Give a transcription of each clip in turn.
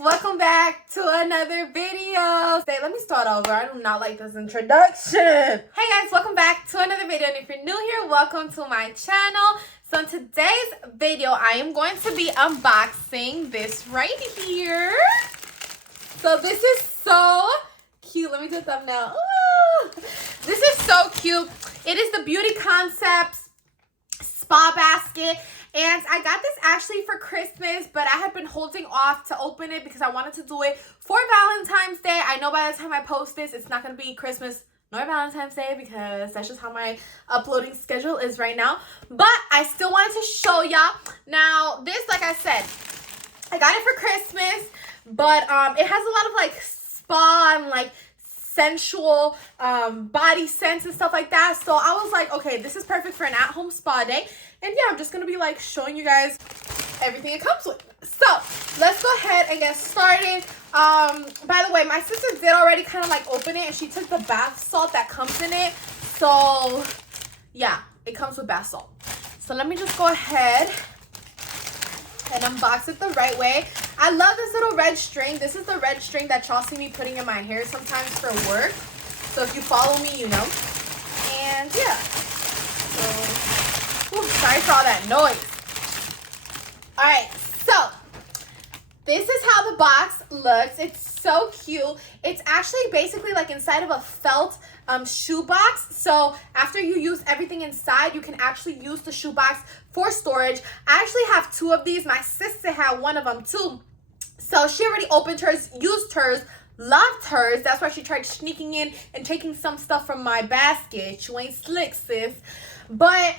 welcome back to another video. Let me start over. I do not like this introduction. Hey guys, welcome back to another video, and if you're new here, welcome to my channel. So in today's video, I am going to be unboxing this right here. So this is so cute. Let me do a thumbnail. Ooh. This is so cute. It is the Beauty Concepts Spa Basket. And I got this actually for Christmas, but I had been holding off to open it because I wanted to do it for Valentine's Day. I know by the time I post this, it's not going to be Christmas nor Valentine's Day because that's just how my uploading schedule is right now. But I still wanted to show y'all. Now, this, like I said, I got it for Christmas, but it has a lot of like spa and like sensual body scents and stuff like that. So I was like, okay, this is perfect for an at-home spa day. And yeah, I'm just gonna be like showing you guys everything it comes with. So let's go ahead and get started. By the way, my sister did already kind of like open it, and she took the bath salt that comes in it. So yeah, it comes with bath salt. So let me just go ahead and unbox it the right way. I love this little red string. This is the red string that y'all see me putting in my hair sometimes for work. So if you follow me, you know. And yeah. So, sorry for all that noise. Alright, so this is how the box looks. It's so cute. It's actually basically like inside of a felt shoe box. So after you use everything inside, you can actually use the shoe box for storage. I actually have two of these. My sister had one of them too. So she already opened hers, used hers, loved hers. That's why she tried sneaking in and taking some stuff from my basket. You ain't slick, sis. But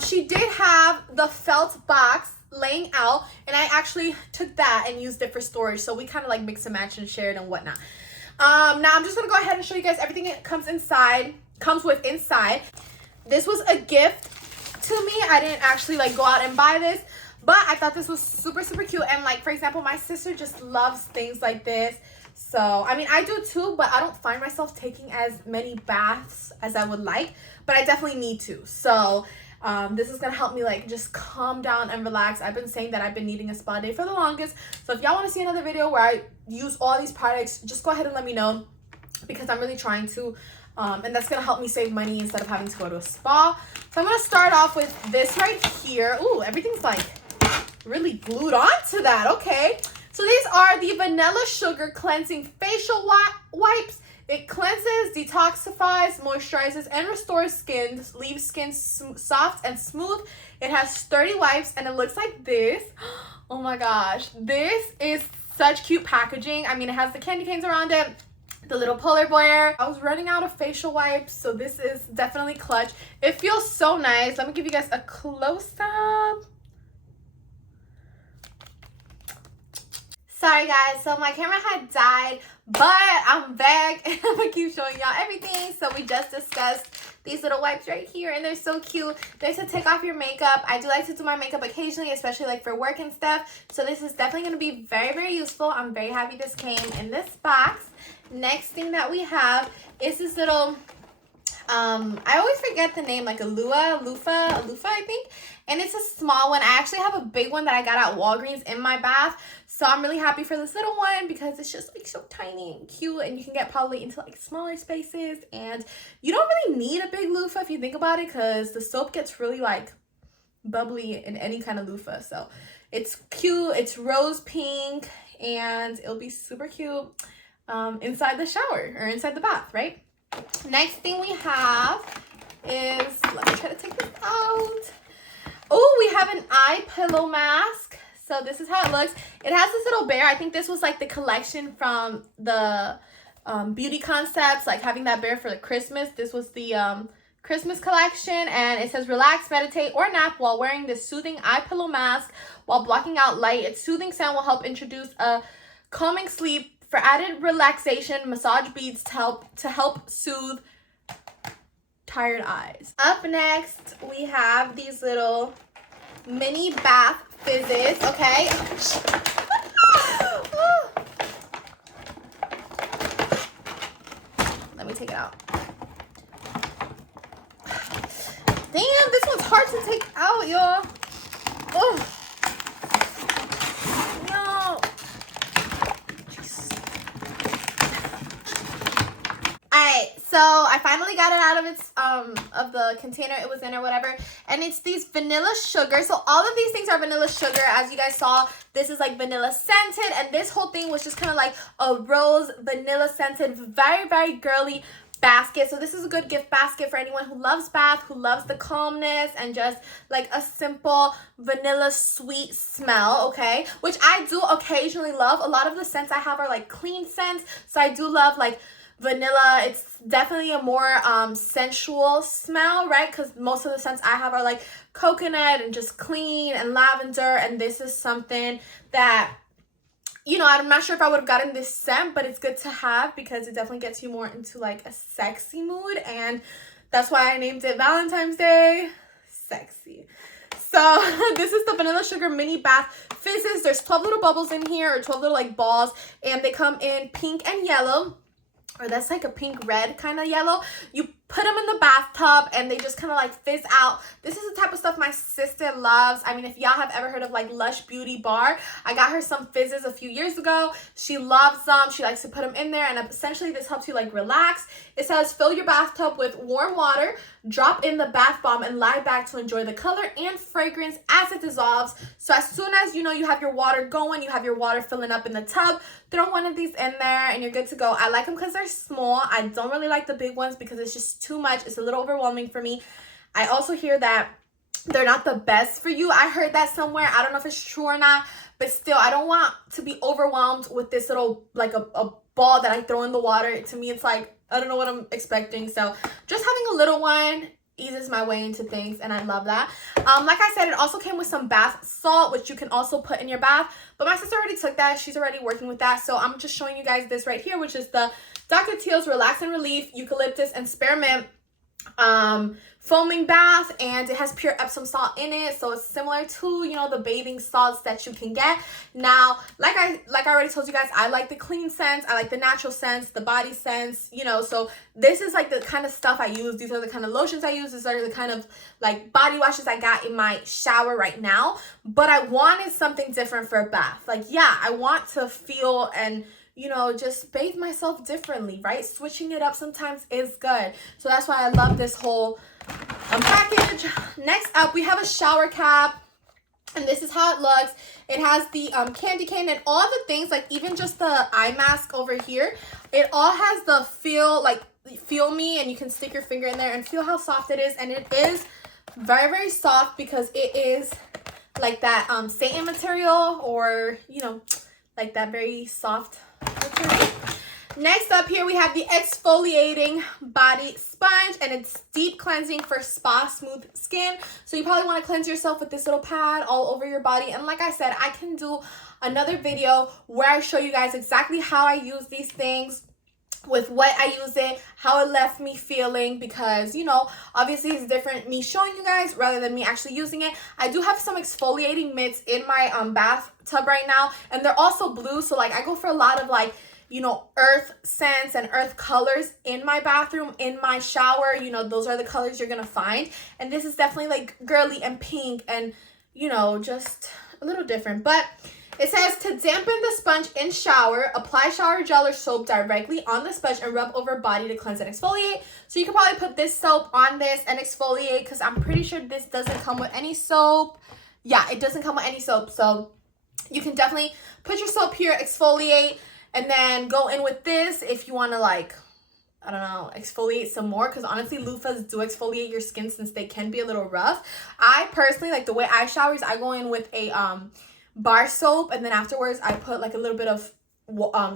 she did have the felt box laying out, and I actually took that and used it for storage. So we kind of like mix and match and shared and whatnot. Now I'm just gonna go ahead and show you guys everything it comes with inside. This was a gift to me. I didn't actually like go out and buy this, but I thought this was super cute. And like, for example, my sister just loves things like this. So I mean, I do too, but I don't find myself taking as many baths as I would like, but I definitely need to. So this is gonna help me like just calm down and relax. I've been saying that I've been needing a spa day for the longest. So if y'all want to see another video where I use all these products, just go ahead and let me know, because I'm really trying to. And that's gonna help me save money instead of having to go to a spa. So I'm gonna start off with this right here. Ooh, everything's like really glued onto that. Okay. So these are the Vanilla Sugar Cleansing Facial Wipes. It cleanses, detoxifies, moisturizes, and restores skin. Leaves skin soft and smooth. It has 30 wipes, and it looks like this. Oh my gosh. This is such cute packaging. I mean, it has the candy canes around it, the little polar bear. I was running out of facial wipes, so this is definitely clutch. It feels so nice. Let me give you guys a close-up. Sorry guys, so my camera had died, but I'm back and I'm gonna keep showing y'all everything. So we just discussed these little wipes right here, and they're so cute. They're to take off your makeup. I do like to do my makeup occasionally, especially like for work and stuff. So this is definitely gonna be very useful. I'm very happy this came in this box. Next thing that we have is this little, I always forget the name, like a loofah, I think. And it's a small one. I actually have a big one that I got at Walgreens in my bath. So I'm really happy for this little one because it's just like so tiny and cute, and you can get probably into like smaller spaces. And you don't really need a big loofah if you think about it, because the soap gets really like bubbly in any kind of loofah. So it's cute. It's rose pink, and it'll be super cute inside the shower or inside the bath, right? Next thing we have is, let me try to take this out. Oh, we have an eye pillow mask. So this is how it looks. It has this little bear. I think this was like the collection from the Beauty Concepts, like having that bear for the Christmas. This was the Christmas collection, and it says relax, meditate, or nap while wearing this soothing eye pillow mask while blocking out light. Its soothing sound will help introduce a calming sleep. For added relaxation, massage beads to help soothe tired eyes. Up next, we have these little mini bath fizzes, okay? Let me take it out. Damn, this one's hard to take out, y'all. Oh. No. So I finally got it out of its of the container it was in or whatever, and it's these vanilla sugar. So all of these things are vanilla sugar. As you guys saw, this is like vanilla scented, and this whole thing was just kind of like a rose vanilla scented, very, very girly basket. So this is a good gift basket for anyone who loves bath, who loves the calmness and just like a simple vanilla sweet smell, okay? Which I do occasionally love. A lot of the scents I have are like clean scents, so I do love like vanilla. It's definitely a more sensual smell, right? Because most of the scents I have are like coconut and just clean and lavender, and this is something that, you know, I'm not sure if I would have gotten this scent, but it's good to have because it definitely gets you more into like a sexy mood, and that's why I named it Valentine's Day Sexy. So this is the vanilla sugar mini bath fizzes. There's 12 little bubbles in here, or 12 little like balls, and they come in pink and yellow, or that's like a pink red kind of yellow. You put them in the bathtub and they just kind of like fizz out. This is the type of stuff my sister loves. I mean, if y'all have ever heard of like Lush Beauty Bar, I got her some fizzes a few years ago. She loves them. She likes to put them in there, and essentially this helps you like relax. It says fill your bathtub with warm water, drop in the bath bomb, and lie back to enjoy the color and fragrance as it dissolves. So as soon as you know you have your water going, you have your water filling up in the tub, throw one of these in there and you're good to go. I like them because they're small. I don't really like the big ones because it's just too much. It's a little overwhelming for me. I also hear that they're not the best for you. I heard that somewhere. I don't know if it's true or not, but still, I don't want to be overwhelmed with this little, like a ball that I throw in the water. To me, it's like, I don't know what I'm expecting. So just having a little one eases my way into things, and I love that. Like I said, it also came with some bath salt, which you can also put in your bath, but my sister already took that. She's already working with that, so I'm just showing you guys this right here, which is the Dr. Teal's Relax and Relief Eucalyptus and Spearmint foaming bath, and it has pure Epsom salt in it, so it's similar to, you know, the bathing salts that you can get. Now, like I already told you guys, I like the clean scents, I like the natural scents, the body scents, you know, so this is like the kind of stuff I use. These are the kind of lotions I use. These are the kind of like body washes I got in my shower right now, but I wanted something different for a bath. Like, yeah, I want to feel and, you know, just bathe myself differently, right? Switching it up sometimes is good. So that's why I love this whole package. Next up, we have a shower cap, and this is how it looks. It has the candy cane and all the things, like even just the eye mask over here. It all has the feel me, and you can stick your finger in there and feel how soft it is. And it is very, very soft because it is like that satin material, or, you know, like that very soft material. Next up here, we have the exfoliating body sponge, and it's deep cleansing for spa smooth skin. So you probably want to cleanse yourself with this little pad all over your body. And like I said, I can do another video where I show you guys exactly how I use these things, with what I use it, how it left me feeling, because, you know, obviously it's different me showing you guys rather than me actually using it. I do have some exfoliating mitts in my bathtub right now, and they're also blue. So like I go for a lot of like, you know, earth scents and earth colors in my bathroom, in my shower. You know, those are the colors you're gonna find, and this is definitely like girly and pink and, you know, just a little different. But it says to dampen the sponge in shower, apply shower gel or soap directly on the sponge and rub over body to cleanse and exfoliate. So you can probably put this soap on this and exfoliate, because I'm pretty sure this doesn't come with any soap. Yeah, it doesn't come with any soap, so you can definitely put your soap here, exfoliate, and then go in with this if you want to, like, I don't know, exfoliate some more, because honestly, loofahs do exfoliate your skin since they can be a little rough. I personally, like the way I shower is I go in with a bar soap, and then afterwards I put like a little bit of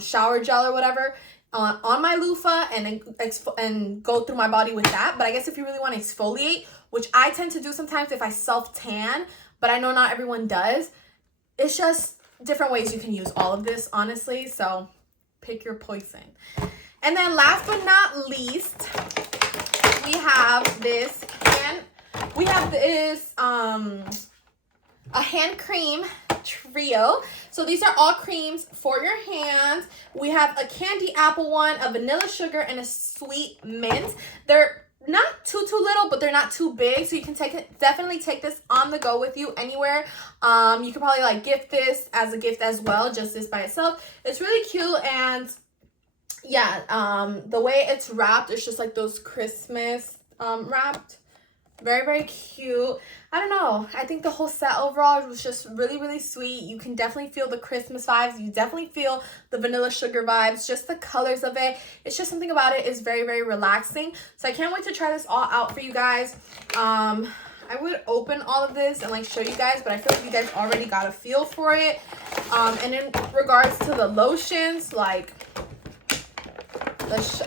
shower gel or whatever on my loofah, and then go through my body with that. But I guess if you really want to exfoliate, which I tend to do sometimes if I self-tan, but I know not everyone does, it's just different ways you can use all of this, honestly, so pick your poison. And then last but not least, we have this a hand cream trio. So these are all creams for your hands. We have a candy apple one, a vanilla sugar, and a sweet mint. They're not too little, but they're not too big, so you can definitely take this on the go with you anywhere. You could probably like gift this as a gift as well, just this by itself. It's really cute, and yeah, the way it's wrapped, it's just like those Christmas wrapped. Very, very cute. I don't know. I think the whole set overall was just really, really sweet. You can definitely feel the Christmas vibes. You definitely feel the vanilla sugar vibes. Just the colors of it. It's just something about it is very, very relaxing. So I can't wait to try this all out for you guys. I would open all of this and like show you guys, but I feel like you guys already got a feel for it. And in regards to the lotions, like,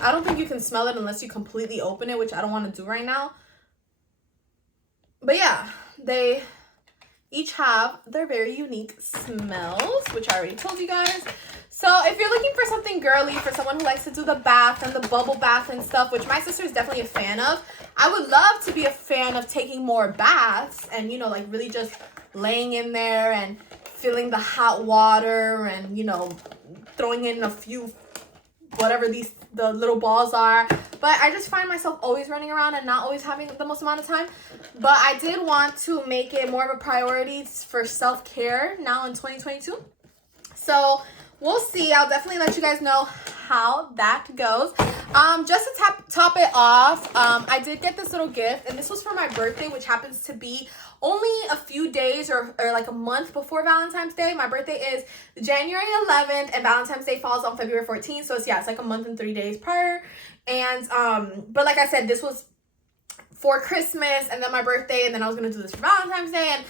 I don't think you can smell it unless you completely open it, which I don't want to do right now. But yeah, they each have their very unique smells, which I already told you guys. So if you're looking for something girly, for someone who likes to do the bath and the bubble bath and stuff, which my sister is definitely a fan of, I would love to be a fan of taking more baths and, you know, like really just laying in there and feeling the hot water and, you know, throwing in a few whatever the little balls are. But I just find myself always running around and not always having the most amount of time. But I did want to make it more of a priority for self-care now in 2022. So we'll see. I'll definitely let you guys know how that goes. Just to top it off, I did get this little gift, and this was for my birthday, which happens to be only a few days or like a month before Valentine's Day. My birthday is January 11th, and Valentine's Day falls on February 14th. So it's like a month and 3 days prior. And but like I said, this was for Christmas and then my birthday, and then I was gonna do this for Valentine's Day, and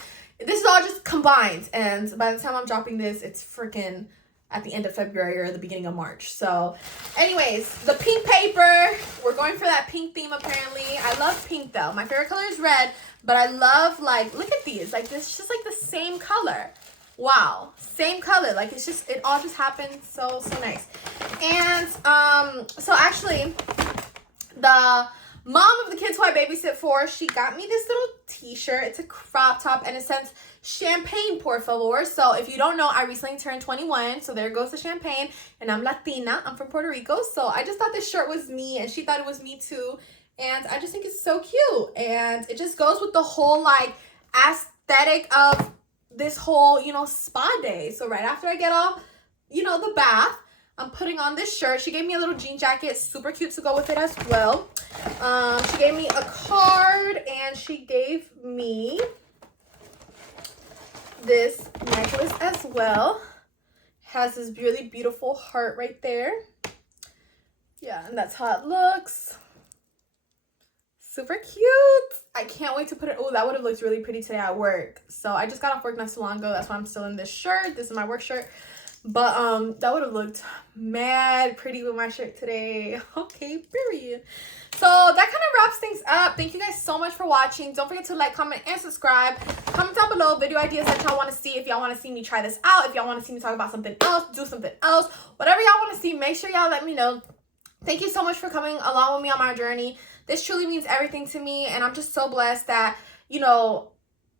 this is all just combined. And by the time I'm dropping this, it's freaking at the end of February or the beginning of March. So anyways, the pink paper, we're going for that pink theme apparently. I love pink though. My favorite color is red, but I love, like, look at these, like this is just like the same color. Wow, same color. Like it's just, it all just happened so nice. And so actually the mom of the kids who I babysit for, she got me this little t-shirt. It's a crop top and it says champagne, por favor. So if you don't know, I recently turned 21, so there goes the champagne. And I'm Latina, I'm from Puerto Rico, so I just thought this shirt was me and she thought it was me too. And I just think it's so cute, and it just goes with the whole like aesthetic of this whole, you know, spa day. So right after I get off, you know, the bath, I'm putting on this shirt. She gave me a little jean jacket, super cute to go with it as well. She gave me a card, and she gave me this necklace as well. Has this really beautiful heart right there. Yeah, and that's how it looks. Super cute. I can't wait to put it. Oh, that would have looked really pretty today at work. So I just got off work not so long ago. That's why I'm still in this shirt. This is my work shirt. But that would have looked mad pretty with my shirt today. Okay, period. So that kind of wraps things up. Thank you guys so much for watching. Don't forget to like, comment, and subscribe. Comment down below video ideas that y'all want to see. If y'all want to see me try this out. If y'all want to see me talk about something else, do something else. Whatever y'all want to see, make sure y'all let me know. Thank you so much for coming along with me on my journey. This truly means everything to me, and I'm just so blessed that, you know,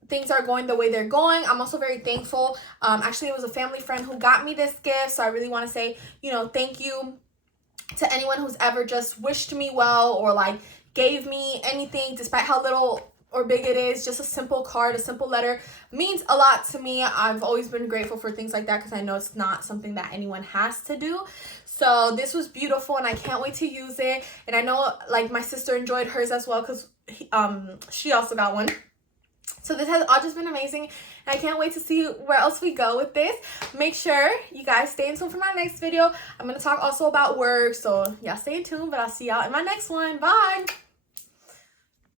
things are going the way they're going. I'm also very thankful. Actually, it was a family friend who got me this gift, so I really want to say, you know, thank you to anyone who's ever just wished me well or like gave me anything, despite how little or big it is. Just a simple card, a simple letter means a lot to me. I've always been grateful for things like that because I know it's not something that anyone has to do. So this was beautiful, and I can't wait to use it. And I know like my sister enjoyed hers as well because she also got one. So this has all just been amazing, and I can't wait to see where else we go with this. Make sure you guys stay tuned for my next video. I'm going to talk also about work, so y'all stay tuned, but I'll see y'all in my next one. Bye!